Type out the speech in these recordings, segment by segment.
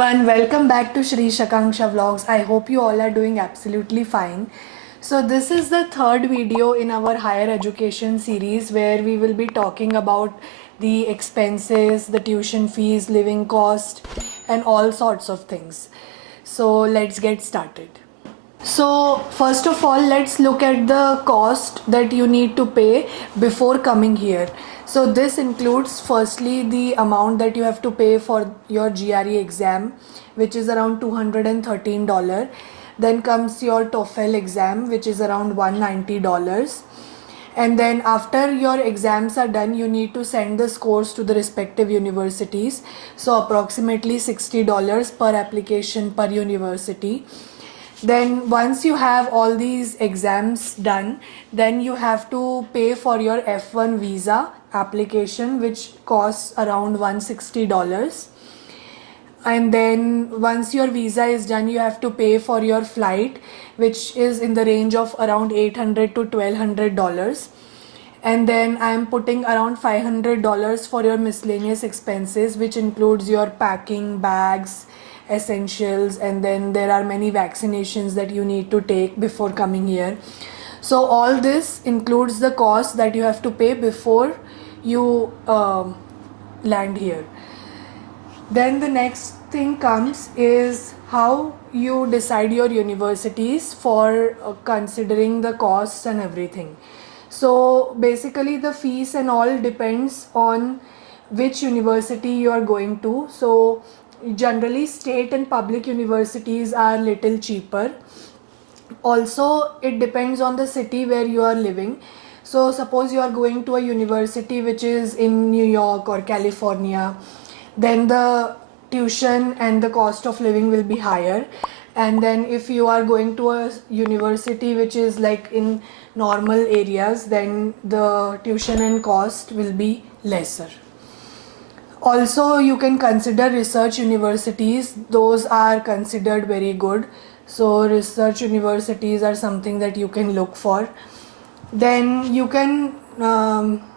everyone, welcome back to Shri Shakanksha Vlogs. I hope you all are doing absolutely fine. So this is the third video in our higher education series where we will be talking about the expenses, the tuition fees, living cost and all sorts of things. So let's get started. So first of all, let's look at the cost that you need to pay before coming here. So this includes firstly the amount that you have to pay for your GRE exam, which is around $213. Then comes your TOEFL exam, which is around $190. And then after your exams are done, you need to send the scores to the respective universities. So approximately $60 per application per university. Then once you have all these exams done, then you have to pay for your F1 visa application, which costs around $160. And then once your visa is done, you have to pay for your flight, which is in the range of around $800 to $1,200. And then I am putting around $500 for your miscellaneous expenses, which includes your packing, bags, essentials, and then there are many vaccinations that you need to take before coming here. So all this includes the cost that you have to pay before you land here. Then the next thing comes is how you decide your universities for considering the costs and everything. So basically the fees and all depends on which university you are going to. So generally state and public universities are little cheaper. Also it depends on the city where you are living. So suppose you are going to a university which is in New York or California, then the tuition and the cost of living will be higher. And then if you are going to a university which is like in normal areas, then the tuition and cost will be lesser. Also you can consider research universities. Those are considered very good. So research universities are something that you can look for. Then you can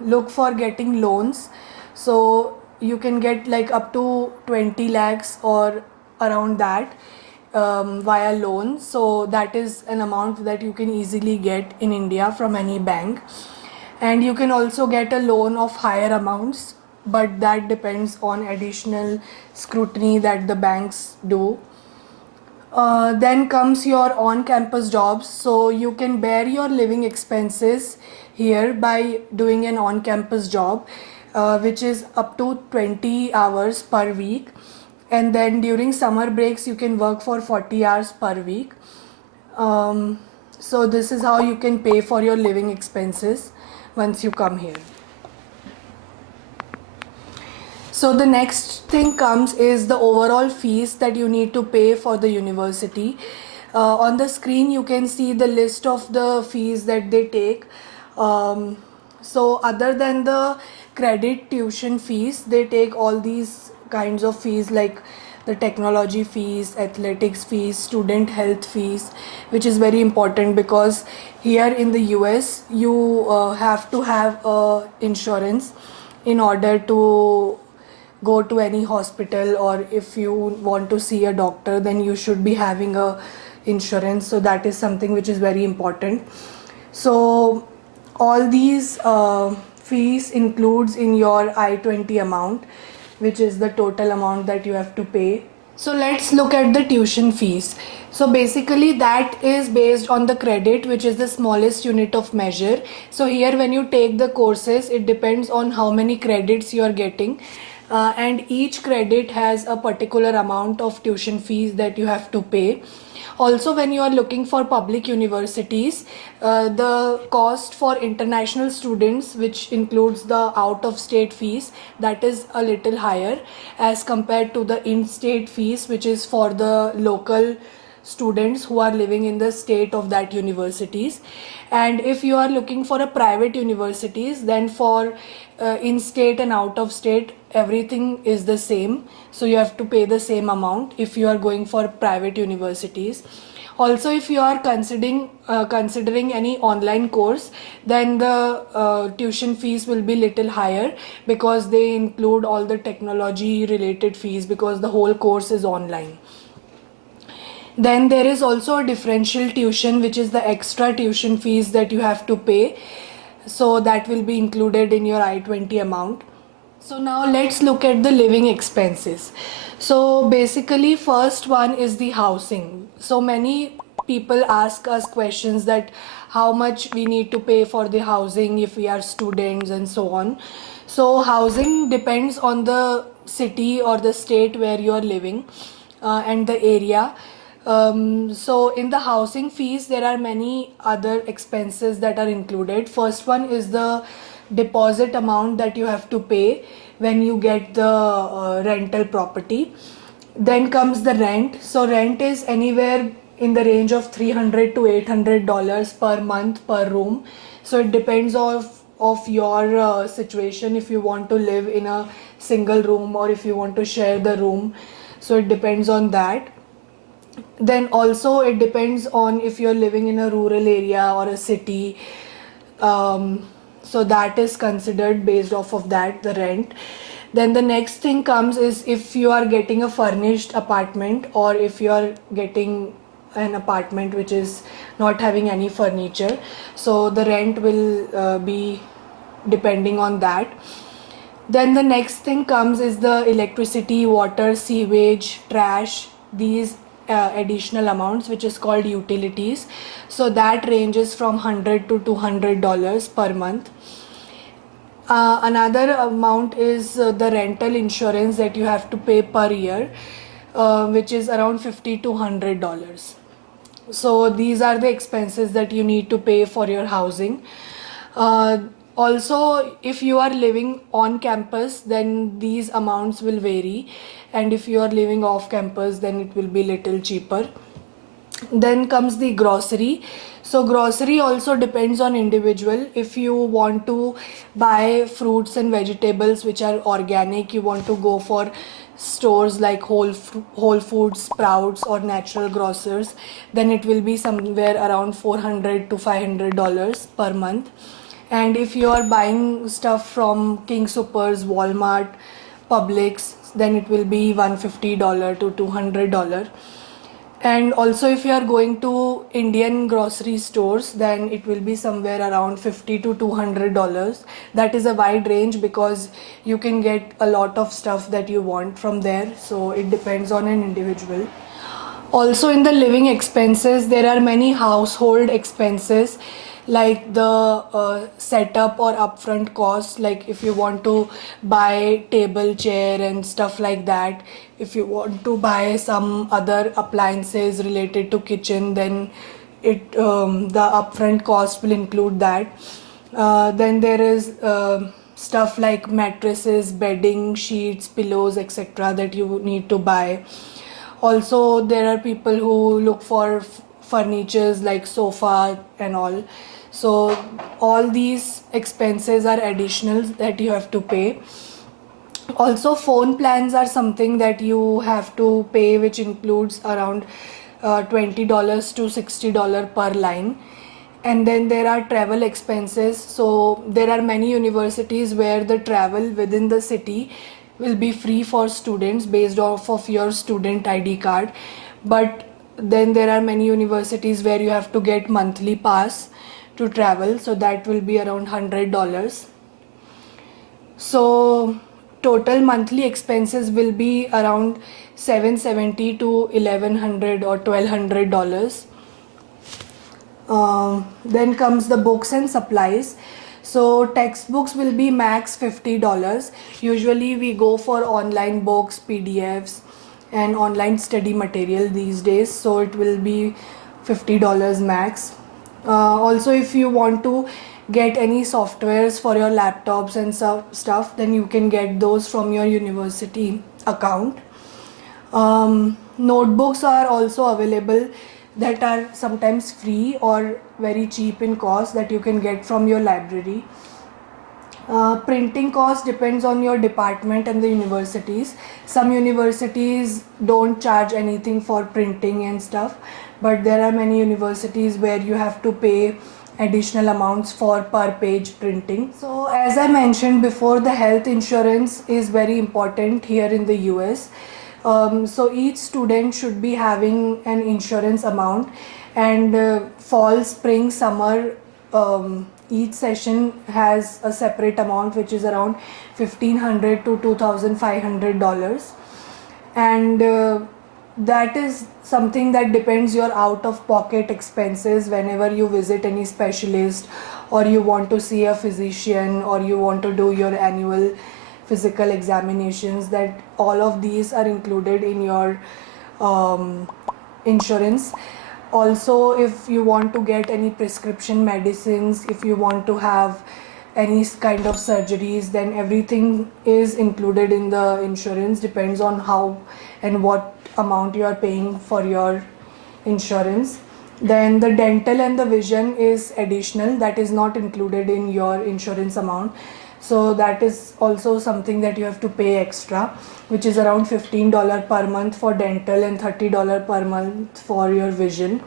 look for getting loans. So you can get like up to 20 lakhs or around that via loan. So that is an amount that you can easily get in India from any bank. And you can also get a loan of higher amounts, but that depends on additional scrutiny that the banks do. Then comes your on-campus jobs. So you can bear your living expenses here by doing an on-campus job, which is up to 20 hours per week. And then during summer breaks, you can work for 40 hours per week. So this is how you can pay for your living expenses once you come here. So the next thing comes is the overall fees that you need to pay for the university. On the screen you can see the list of the fees that they take. So other than the credit tuition fees, they take all these kinds of fees like the technology fees, athletics fees, student health fees, which is very important because here in the US you have to have insurance in order to go to any hospital, or if you want to see a doctor, then you should be having a insurance. So that is something which is very important. So all these fees includes in your I-20 amount, which is the total amount that you have to pay. So let's look at the tuition fees. So basically that is based on the credit, which is the smallest unit of measure. So here when you take the courses, it depends on how many credits you are getting. And each credit has a particular amount of tuition fees that you have to pay. Also, when you are looking for public universities, the cost for international students, which includes the out-of-state fees, that is a little higher as compared to the in-state fees, which is for the local students who are living in the state of that universities. And if you are looking for a private universities, then for in-state and out-of-state, everything is the same. So you have to pay the same amount if you are going for private universities. Also, if you are considering any online course, then the tuition fees will be little higher because they include all the technology related fees because the whole course is online. Then there is also a differential tuition, which is the extra tuition fees that you have to pay. So that will be included in your I-20 amount. So now let's look at the living expenses. So basically, first one is the housing. So many people ask us questions that how much we need to pay for the housing if we are students and so on. So housing depends on the city or the state where you are living and the area. So in the housing fees, there are many other expenses that are included. First one is the deposit amount that you have to pay when you get the rental property. Then comes the rent. So rent is anywhere in the range of $300 to $800 per month per room. So it depends of your situation, if you want to live in a single room or if you want to share the room. So it depends on that. Then also it depends on if you're living in a rural area or a city. So that is considered based off of that, the rent. Then the next thing comes is if you are getting a furnished apartment or if you are getting an apartment which is not having any furniture. So the rent will be depending on that. Then the next thing comes is the electricity, water, sewage, trash, these additional amounts, which is called utilities. So that ranges from $100 to $200 per month. Another amount is the rental insurance that you have to pay per year, which is around $50 to $100. So these are the expenses that you need to pay for your housing. Also, if you are living on campus, then these amounts will vary, and if you are living off campus, then it will be little cheaper. Then comes the grocery. So grocery also depends on individual. If you want to buy fruits and vegetables which are organic, you want to go for stores like Whole Foods, Sprouts or Natural Grocers, then it will be somewhere around $400 to $500 per month. And if you are buying stuff from King Supers, Walmart, Publix, then it will be $150 to $200. And also if you are going to Indian grocery stores, then it will be somewhere around $50 to $200. That is a wide range because you can get a lot of stuff that you want from there. So it depends on an individual. Also in the living expenses, there are many household expenses like the setup or upfront costs, like if you want to buy table, chair and stuff like that. If you want to buy some other appliances related to kitchen, then the upfront cost will include that. Then there is stuff like mattresses, bedding, sheets, pillows, etc. that you need to buy. Also, there are people who look for furnitures like sofa and all. So all these expenses are additional that you have to pay. Also, phone plans are something that you have to pay, which includes around $20 to $60 per line. And then there are travel expenses. So there are many universities where the travel within the city will be free for students based off of your student ID card. But then there are many universities where you have to get monthly pass to travel. So that will be around $100. So total monthly expenses will be around $770 to $1,100 or $1,200. Then comes the books and supplies. So textbooks will be max $50. Usually we go for online books, PDFs and online study material these days. So it will be $50 max. Also, if you want to get any softwares for your laptops and stuff, then you can get those from your university account. Notebooks are also available that are sometimes free or very cheap in cost that you can get from your library. Printing cost depends on your department and the universities. Some universities don't charge anything for printing and stuff, but there are many universities where you have to pay additional amounts for per page printing. So as I mentioned before, the health insurance is very important here in the US. So each student should be having an insurance amount, and fall, spring, summer, each session has a separate amount which is around $1,500 to $2,500, and that is something that depends your out of pocket expenses whenever you visit any specialist, or you want to see a physician, or you want to do your annual physical examinations. That all of these are included in your insurance. Also, if you want to get any prescription medicines, if you want to have any kind of surgeries, then everything is included in the insurance. Depends on how and what amount you are paying for your insurance. Then the dental and the vision is additional, that is not included in your insurance amount. So that is also something that you have to pay extra, which is around $15 per month for dental and $30 per month for your vision.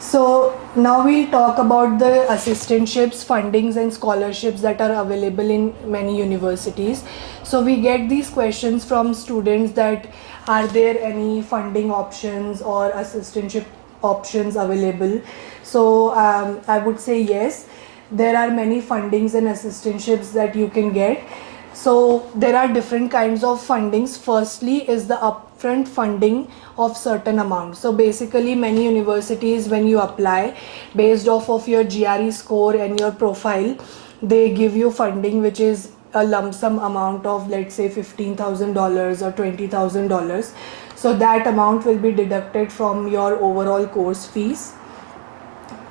So now we'll talk about the assistantships, fundings and scholarships that are available in many universities. So we get these questions from students that are there any funding options or assistantship options available. So I would say yes, there are many fundings and assistantships that you can get. So there are different kinds of fundings. Firstly is the upfront funding of certain amount. So basically many universities, when you apply based off of your GRE score and your profile, they give you funding which is a lump sum amount of, let's say, $15,000 or $20,000. So that amount will be deducted from your overall course fees.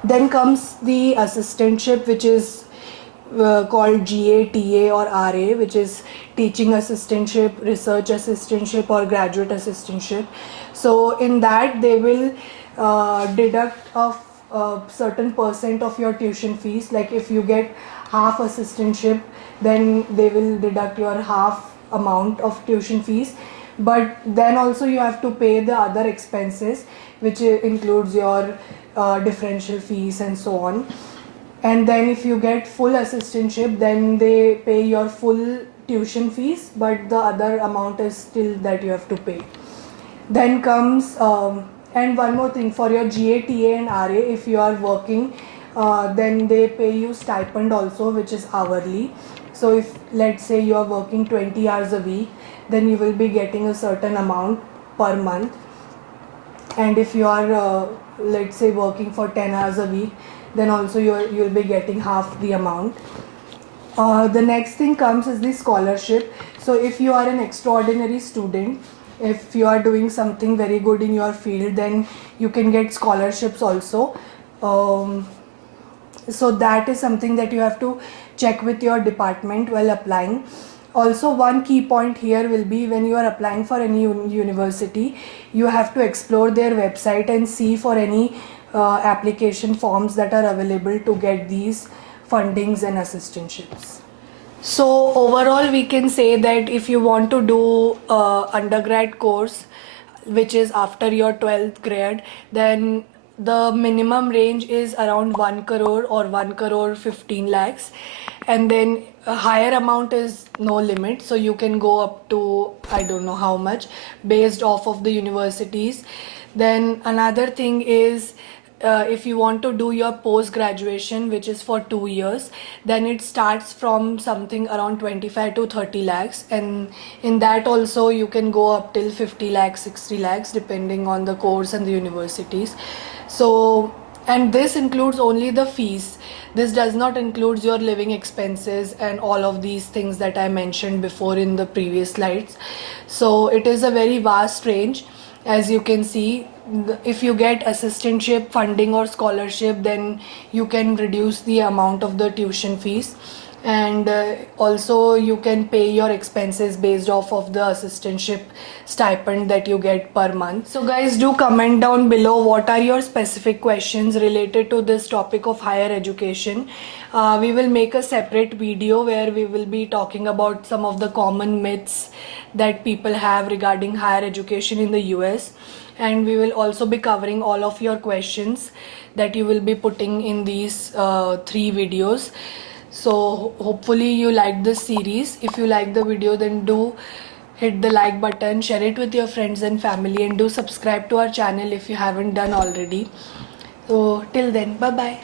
Then comes the assistantship, which is called GA, TA or RA, which is teaching assistantship, research assistantship or graduate assistantship. So in that they will deduct a certain percent of your tuition fees. Like if you get half assistantship, then they will deduct your half amount of tuition fees. But then also you have to pay the other expenses, which includes your differential fees and so on. And then if you get full assistantship, then they pay your full tuition fees, but the other amount is still that you have to pay. Then comes and one more thing, for your GA, TA and RA, if you are working, then they pay you stipend also, which is hourly. So if let's say you are working 20 hours a week, then you will be getting a certain amount per month. And if you are let's say working for 10 hours a week, then also you'll be getting half the amount. The next thing comes is the scholarship. So if you are an extraordinary student, if you are doing something very good in your field, then you can get scholarships also. So that is something that you have to check with your department while applying. Also, one key point here will be when you are applying for any university, you have to explore their website and see for any application forms that are available to get these fundings and assistantships. So overall we can say that if you want to do undergrad course, which is after your 12th grade, then the minimum range is around 1 crore or 1 crore 15 lakhs, and then a higher amount is no limit, so you can go up to I don't know how much based off of the universities. Then another thing is if you want to do your post graduation, which is for 2 years, then it starts from something around 25 to 30 lakhs, and in that also you can go up till 50 lakhs, 60 lakhs depending on the course and the universities. So, and this includes only the fees. This does not include your living expenses and all of these things that I mentioned before in the previous slides. So it is a very vast range. As you can see, if you get assistantship, funding or scholarship, then you can reduce the amount of the tuition fees. and also you can pay your expenses based off of the assistantship stipend that you get per month. So guys, do comment down below what are your specific questions related to this topic of higher education. We will make a separate video where we will be talking about some of the common myths that people have regarding higher education in the US, and we will also be covering all of your questions that you will be putting in these 3 videos. So hopefully you like this series. If you like the video, then do hit the like button, share it with your friends and family, and do subscribe to our channel if you haven't done already. So till then, bye bye.